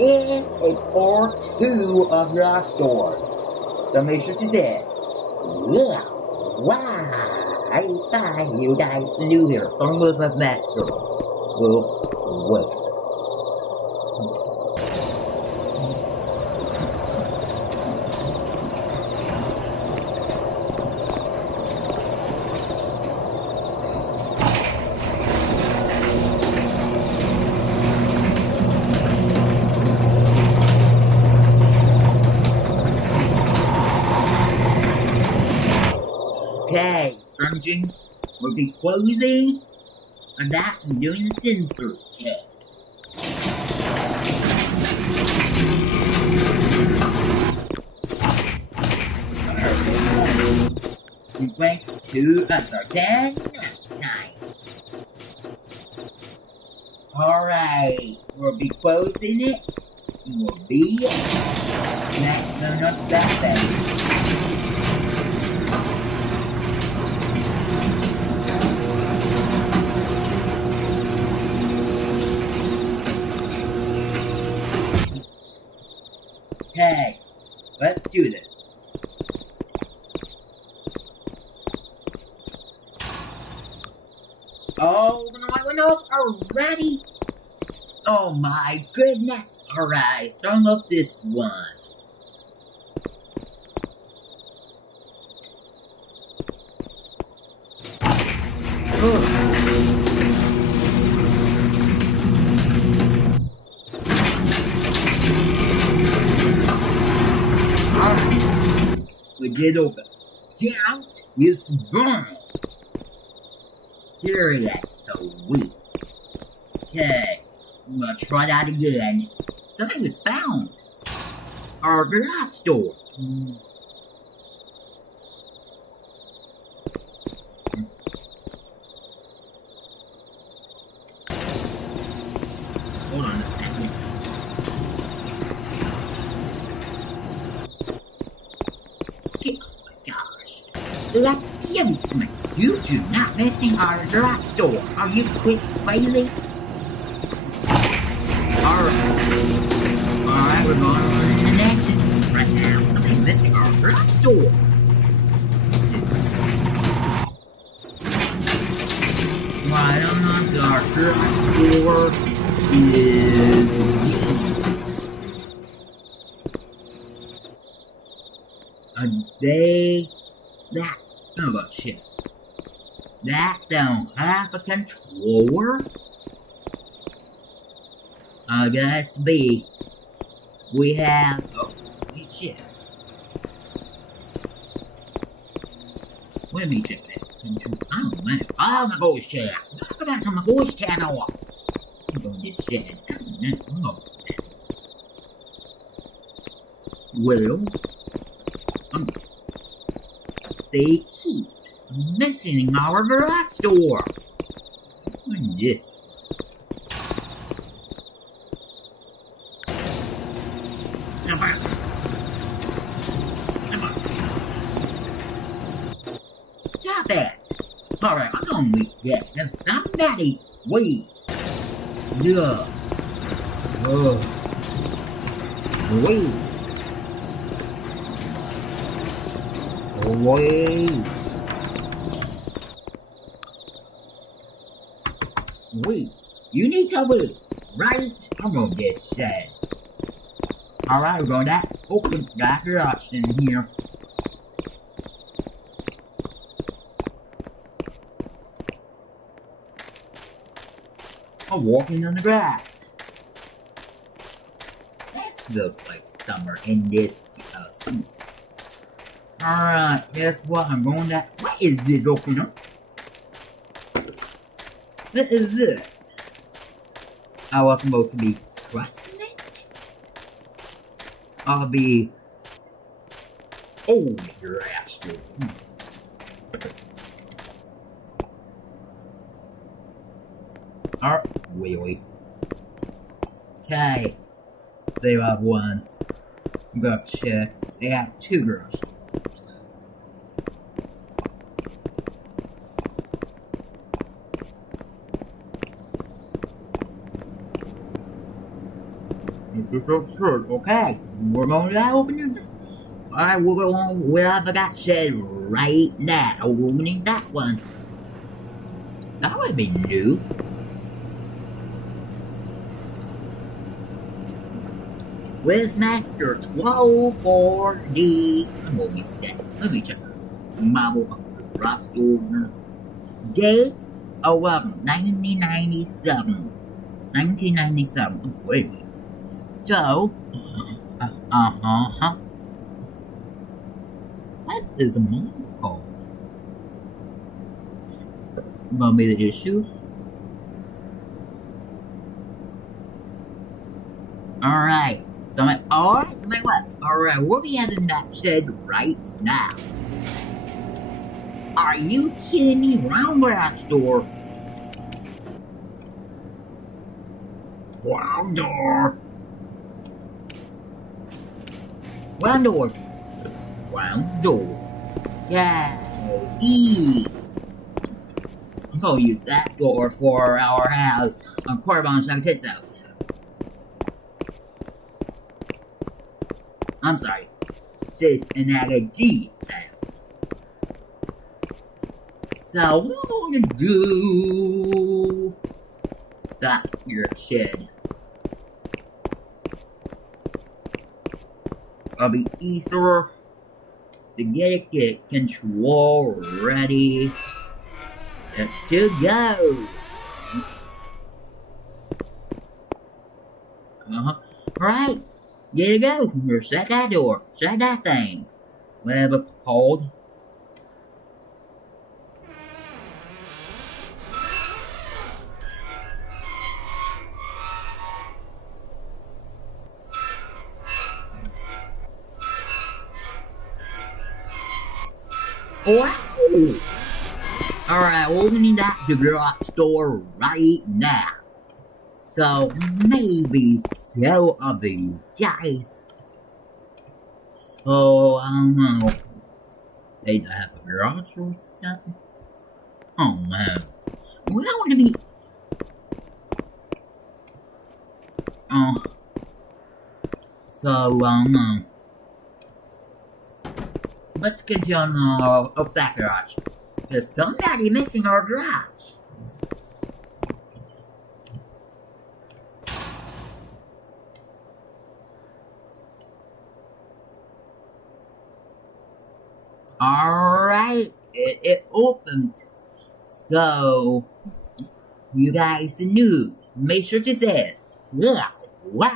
is a part 2 of your story. So make sure to say, yeah, why find you guys new here? Some of the master will wait. Okay, Sergeant will be closing on that and doing the sensors test. We went to us our 10 time. Alright, we'll be closing it. It will be not that bad. Okay, let's do this. Oh, I went up already. Oh my goodness. Alright, starting off this one. Alright, we did open. Doubt is born. Serious, so weak. Okay, I'm gonna try that again. Something was found. Our garage door. Hold on a second. Oh my gosh. Excuse me. You do not missing our garage door. Are you quick, crazy? Alright, we're going on to the next. Right now, something's missing our garage door. Right on to our garage door is... That son of a shit. That don't have a controller? I guess B. We have... Oh, shit. Let me check that control. Oh, man. Oh, my voice chat. I forgot to turn my voice chat off. I'm going to get shit. Oh, well... They keep missing our garage door. What is this? Come on. Come on. Stop it. Alright, I'm gonna leave that. Now somebody wait. Yeah. Wait. Wait. Wait. You need to wait, right? I'm gonna get sad. Alright, we're going to open that garage in here. I'm walking on the grass. That feels like summer in this season. Alright, guess what? I'm going to... What is this opener? What is this? I was supposed to be trusting it? I'll be... Oh, your ass, dude. Alright, wait. Okay. They have one. Gotcha. They have two girls. Okay, we're going to open it. Alright, we're going wherever that said right now. We're opening that one. That would be new. With Master 1240. What we set? Let me check. Marble roster. Date 1997. 1997. Oh, wait. So, what is a mall called? Gonna be the issue. Alright. Alright, what? Alright, we'll be having that said right now. Are you kidding me? Round store. Round door. Yeah. I'm gonna use that door for our house on Corbin Shangtit's house. I'm sorry. Sis and Agadi's house. So we're gonna do that your shed. I'll be ether to get control ready to go. Alright, get to go. Shut that door. Shut that thing. Whatever it's called. Wow! Alright, we're opening that garage store right now. So, maybe so of you guys. So, I don't know. They have a garage or something? Oh man. We don't want to be... So, let's get you on up that garage. There's somebody missing our garage. Alright, it opened. So, you guys new. Make sure to say, yeah, why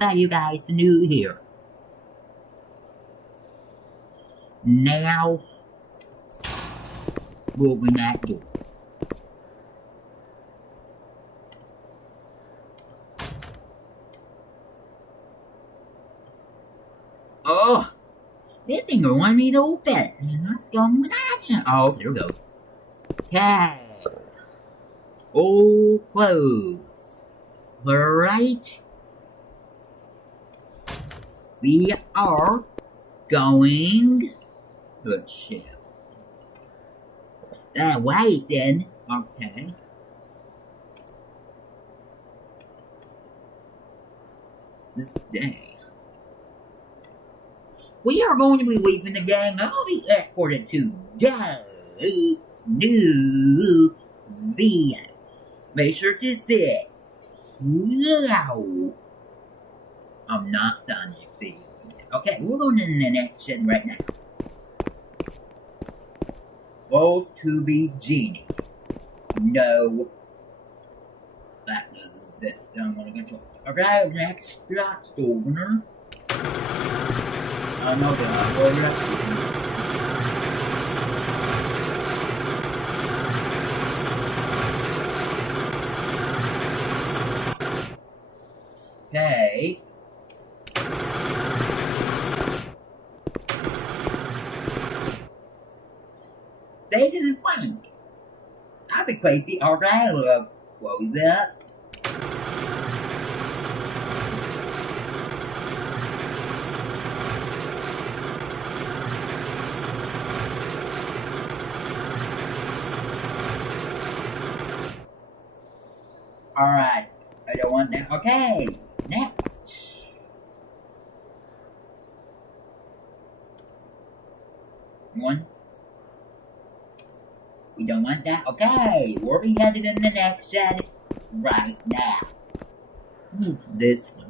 are you guys new here? Now, open that door. Oh, this thing will want me to open. What's going on here? Oh, there it goes. Okay. All close. Alright. We are going... Good shit. That way then. Okay. This day. We are going to be leaving the gang. I'll be escorted to the new video. Make sure to assist. Wow. I'm not done yet, video. Okay, we're going to the next shit right now. Supposed to be Genie. No. That don't want to control. Alright, next drop store. Oh no, okay. They didn't blink. I'd be crazy. Alright, we'll close it up. Alright, I don't want that. Okay, next. one? We don't want that? Okay, we'll be headed in the next shed right now. This one.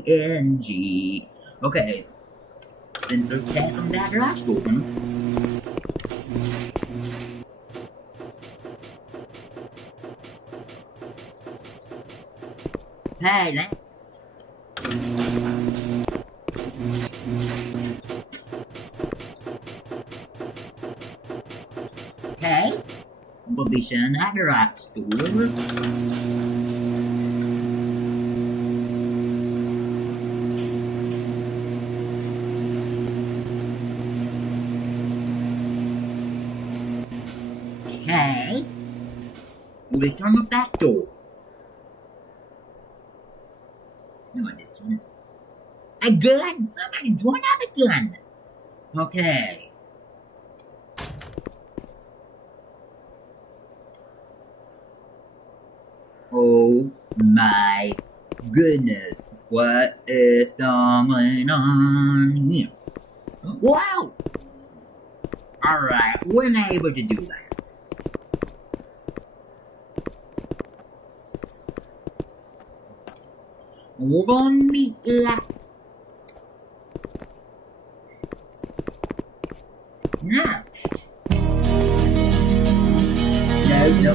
FUNDRAINGAMING. Okay. Since there's cats on that garage door. Hey, next. Okay. We'll be showing that garage door. Okay. We'll be starting with that door. Not this one. A gun! Somebody join out a gun! Okay. Oh my goodness. What is going on here? Wow! Alright, we're not able to do that. We're gonna be like... No. No.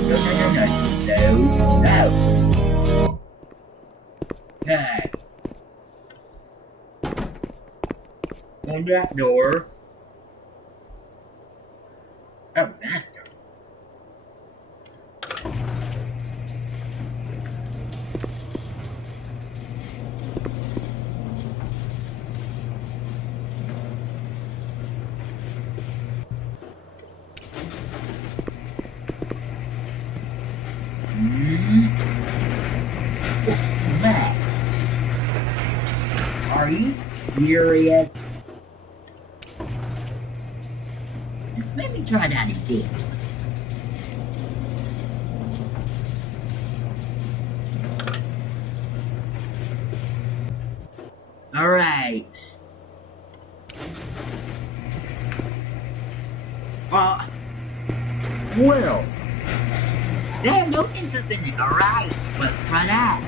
Okay. On that door. Oh, that's good. Matt, are you serious? Let me try that again. Alright. Well. There are no sensors in it, alright. Let's try that.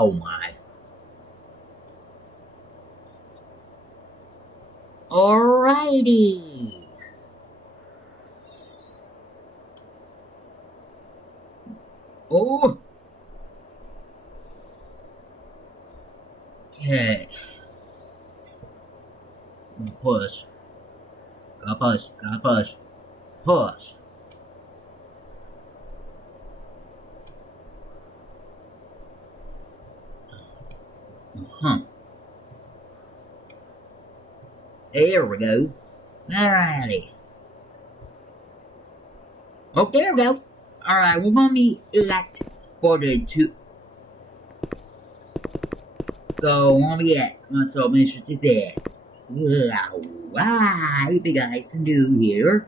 Oh my. Alrighty. Oh. Okay. Push. Gotta push. Push. There we go. Alrighty. Oh, there we go. Alright, we're gonna be elect for the two. So, what we at? So, make sure to say it. Why, you guys new here.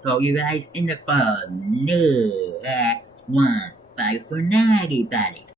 So, you guys in the fun next one. Bye for now, everybody.